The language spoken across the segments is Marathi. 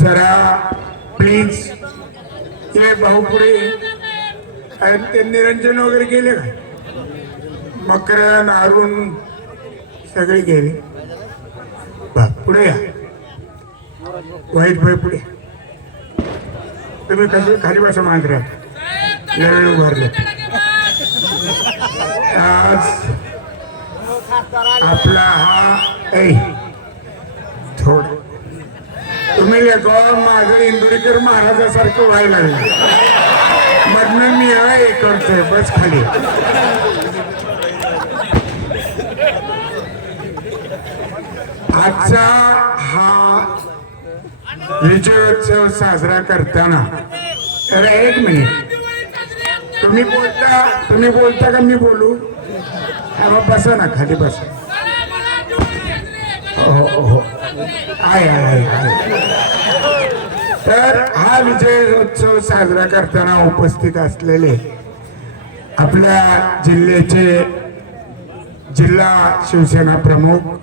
जरा प्लीज ते भाऊ पुढे ते निरंजन वगैरे गेले का मकर अरुण सगळे गेले पुढे या वाईट भाई पुढे तुम्ही कसे खाली बस माग राहता उभारले आज आपला हा थोड तुम्ही लेखवा माझं इंदुरीकर महाराजासारखं व्हायला लागलं मी हे करतोय बस खाली आजचा हा विजयोत्सव साजरा करताना तर एक मिनिट तुम्ही बोलता तुम्ही बोलता का मी बोलू हा बसा ना खाली बसा हो, हो. आहे हाय तर हा विजयोत्सव साजरा करताना उपस्थित असलेले आपल्या जिल्ह्याचे जिल्हा शिवसेना प्रमुख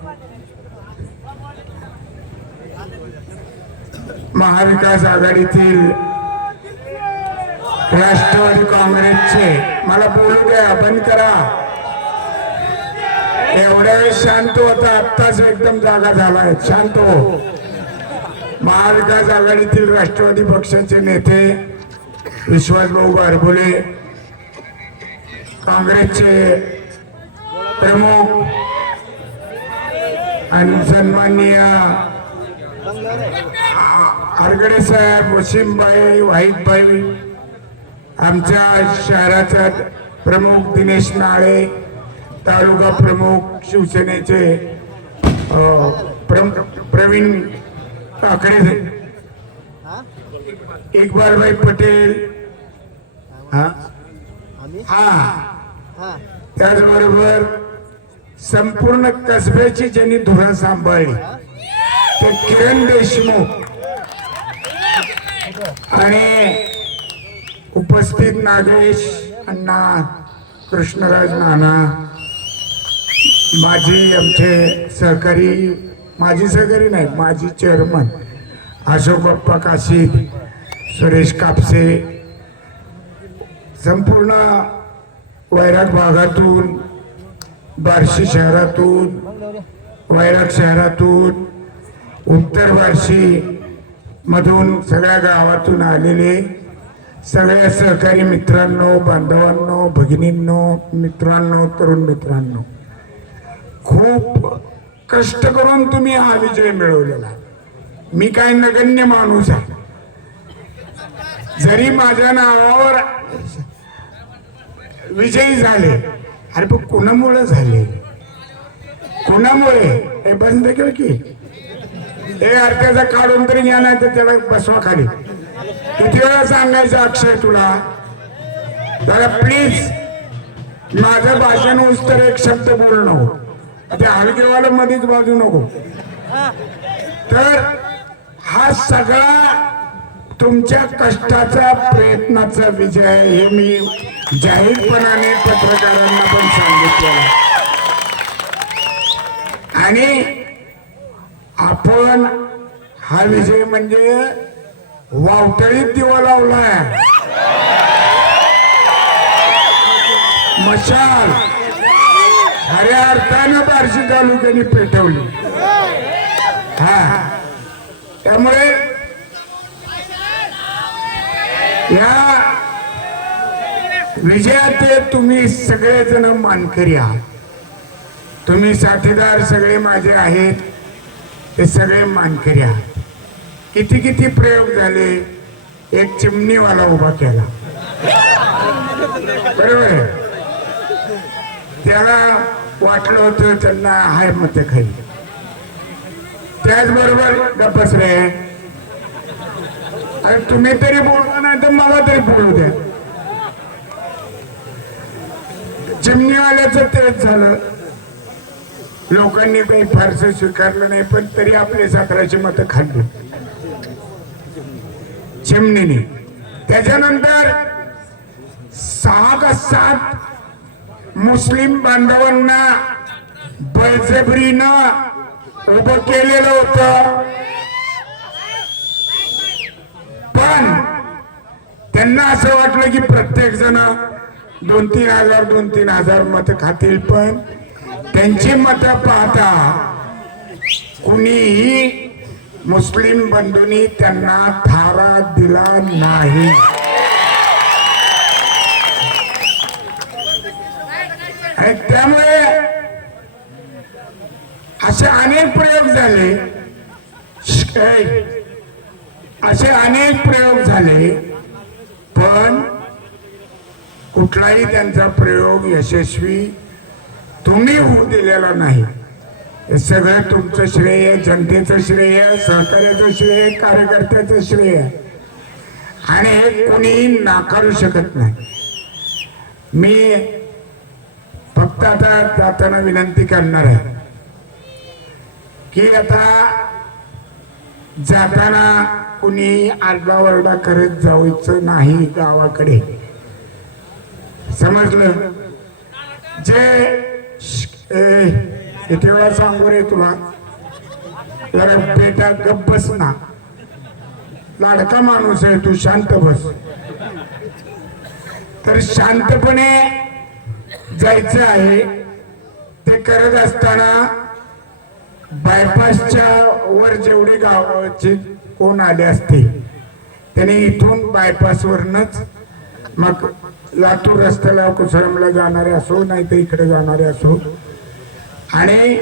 महाविकास आघाडीतील राष्ट्रवादी काँग्रेसचे मला बोलू द्या बंद करा एवढ्या वेळेस शांत होता आत्ताच एकदम जागा झालाय शांत हो महाविकास आघाडीतील राष्ट्रवादी पक्षाचे नेते विश्वासभाऊ गारबोले काँग्रेसचे प्रमुख आणि सन्माननीय आरगडे साहेब वसिमबाई वाहिदभाई आमच्या शहराचा प्रमुख दिनेश नाळे तालुका प्रमुख शिवसेनेचे प्रवीण काकडे भाई पटेल हा हा त्याचबरोबर संपूर्ण कसब्याची ज्यांनी धुरा सांभाळली ते किरण देशमुख आणि उपस्थित नागेश अण्णा कृष्णराज नाना माझी आमचे सहकारी माझी सहकारी नाही माझी चेअरमन अशोक बाप्पा काशी सुरेश कापसे संपूर्ण वैराग भागातून बार्शी शहरातून वैराग शहरातून उत्तर बार्शी मधून सगळ्या गावातून आलेले सगळ्या सहकारी मित्रांनो बांधवांनो भगिनींनो मित्रांनो तरुण मित्रांनो खूप कष्ट करून तुम्ही हा विजय मिळवलेला मी काय नगण्य माणूस आहे जरी माझ्या नावावर विजयी झाले अरे पण कुणामुळे झाले कुणामुळे हे बंद केलं की हे अर्थाचा काढून तरी घ्या नाही तर त्याला बसवा खाली किती वेळा सांगायचं अक्षय तुला जरा प्लीज माझं भाषण उच तर एक शब्द बोलणं त्या हलगीवाला मध्येच बाजू नको तर हा सगळा तुमच्या कष्टाचा प्रयत्नाचा विजय हे मी जाहीरपणाने पत्रकारांना पण सांगितलं आणि आपण हा विजय म्हणजे वावटळीत दिवा लावलाय मशाल खऱ्या अर्थानं बार्शी तालुक्याने पेटवली हा त्यामुळे या विजयाचे तुम्ही सगळेजण मानकरी आहात तुम्ही साथीदार सगळे माझे आहेत ते सगळे मानकरी आहात किती किती प्रयोग झाले एक चिमणीवाला उभा केला बरोबर त्याला वाटलं होतं त्यांना हाय मत खाली त्याचबरोबर गप्पस रे अरे तुम्ही तरी बोलवा नाही तर मला तरी बोलू द्या चिमणीवाल्याचं तेच झालं लोकांनी काही फारसं स्वीकारलं नाही पण तरी आपले सातराची मत खाल्ली चिमणीने त्याच्यानंतर सहा का सात मुस्लिम बांधवांना बळजबरीनं उभं केलेलं होत पण त्यांना असं वाटलं की प्रत्येक जण दोन तीन हजार दोन तीन हजार मत खातील पण त्यांची मत पाहता कुणीही मुस्लिम बंधूंनी त्यांना थारा दिला नाही आणि त्यामुळे असे अनेक प्रयोग झाले असे अनेक प्रयोग झाले पण कुठलाही त्यांचा प्रयोग यशस्वी तुम्ही होऊ दिलेला नाही हे सगळं तुमचं श्रेय जनतेचं श्रेय सहकार्याचं श्रेय कार्यकर्त्याचं श्रेय आणि हे कोणी नाकारू शकत नाही मी आता जाताना विनंती करणार आहे की आता जाताना कुणी आरडाओरडा करत जाऊच नाही गावाकडे समजलं जे तेव्हा सांगू रे तुला जरा बेटा गप बस ना लाडका माणूस आहे तू शांत बस तर शांतपणे जायचं आहे ते करत असताना बायपासच्या वर जेवढे गावाचे कोण आले असते त्याने इथून बायपासवरनच मग लातूर रस्त्याला कुसरमला जाणारे असो नाही तर इकडे जाणारे असो आणि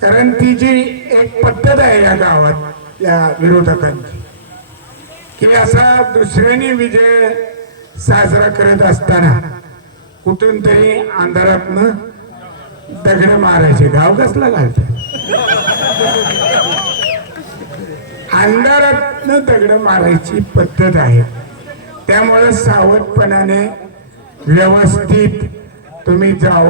कारण ती जी एक पद्धत आहे या गावात या विरोधकांची की असा दुसऱ्याने विजय साजरा करत असताना कुठून तरी अंधारात दगड मारायचे गाव कसला घालत अंधारातनं दगड मारायची पद्धत आहे त्यामुळे सावधपणाने व्यवस्थित तुम्ही जाऊ